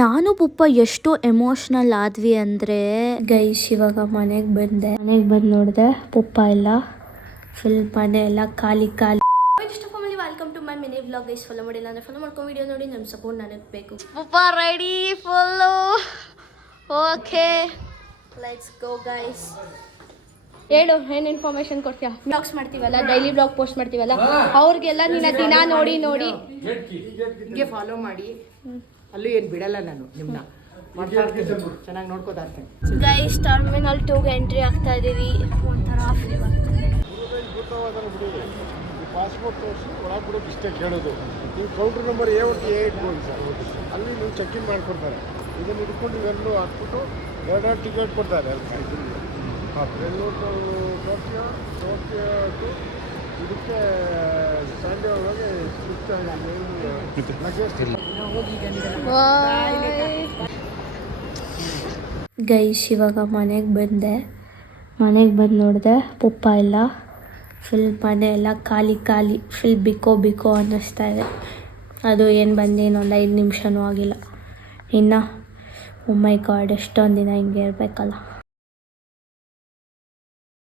ನಾನು ಪುಪ್ಪ ಎಷ್ಟು ಎಮೋಷ್ನಲ್ ಆದ್ವಿ ಅಂದರೆ ಗೈಸ್ ಇವಾಗ ಮನೆಗೆ ಬಂದು ನೋಡಿದೆ ಪುಪ್ಪ ಎಲ್ಲ ಫುಲ್ ಮನೆ ಎಲ್ಲ ಖಾಲಿ welcome to my mini vlog. Guys follow ಮಾಡಿಲ್ಲ ಅಂದರೆ ಫಾಲೋ ಮಾಡ್ಕೊಂಡು ವಿಡಿಯೋ ನೋಡಿ ನಮ್ಮ ಸಪೋರ್ಟ್ ನನಗೆ ಬೇಕು. ಪುಪ್ಪ ready full okay let's go guys. ಹೇಳು ಏನು ಇನ್ಫಾರ್ಮೇಶನ್ ಕೊಡ್ತೀಯಾ? ಬ್ಲಾಗ್ಸ್ ಮಾಡ್ತೀವಲ್ಲ, ಡೈಲಿ ಬ್ಲಾಗ್ ಪೋಸ್ಟ್ ಮಾಡ್ತೀವಲ್ಲ, ಅವ್ರಿಗೆಲ್ಲ ನಿನ್ನ ದಿನ ನೋಡಿ ಹೀಗೆ ಫಾಲೋ ಮಾಡಿ. ಅಲ್ಲೂ ಏನು ಬಿಡಲ್ಲ ನಾನು, ನಿಮ್ಮನ್ನ ಮಾಡ್ತಾ ಇರ್ತೀನಿ, ಚೆನ್ನಾಗಿ ನೋಡ್ಕೋತಾ ಇರ್ತೀನಿ. ಗೈಸ್ ಟರ್ಮಿನಲ್ 2ಗೆ ಎಂಟ್ರಿ ಆಗ್ತಾ ಇದೀವಿ. ಒಂಥರ ಫೀಲ್ ಆಗ್ತದೆ. ಪಾಸ್ಪೋರ್ಟ್ ತೋರಿಸಿ ಒಳಗೆ ಬಿಡೋಕೆ ಇಷ್ಟೇ ಕೇಳೋದು. ನೀವು ಕೌಂಟ್ರ್ ನಂಬರ್ A1A8 ಸರ್, ಅಲ್ಲಿ ನೀವು ಚೆಕ್ ಇನ್ ಮಾಡಿಕೊಡ್ತಾರೆ. ಇದನ್ನು ಹಿಡ್ಕೊಂಡು ಇವೆಲ್ಲೂ ಹಾಕ್ಬಿಟ್ಟು ಎರಡು ಟಿಕೆಟ್ ಕೊಡ್ತಾರೆ. ಅಲ್ಲಿ ಬೆಂಗಳೂರು ಟೋಕಿಯೋ ಟು ಇದಕ್ಕೆ ಸಂಡೇ ಒಳಗೆ ಗೈಸ್ ಇವಾಗ ಮನೆಗೆ ಬಂದು ನೋಡಿದೆ ಪುಪ್ಪ ಎಲ್ಲ ಫುಲ್ ಮನೆ ಎಲ್ಲ ಖಾಲಿ ಫುಲ್ ಬಿಕೋ ಅನ್ನಿಸ್ತಾ ಇದೆ. ಅದು ಏನು ಬಂದೇನು ಒಂದು 5 ನಿಮಿಷನೂ ಆಗಿಲ್ಲ ಇನ್ನು. ಓ ಮೈ ಗಾಡ್, ಎಷ್ಟೊಂದು ದಿನ ಹಿಂಗೆ ಇರಬೇಕಲ್ಲ.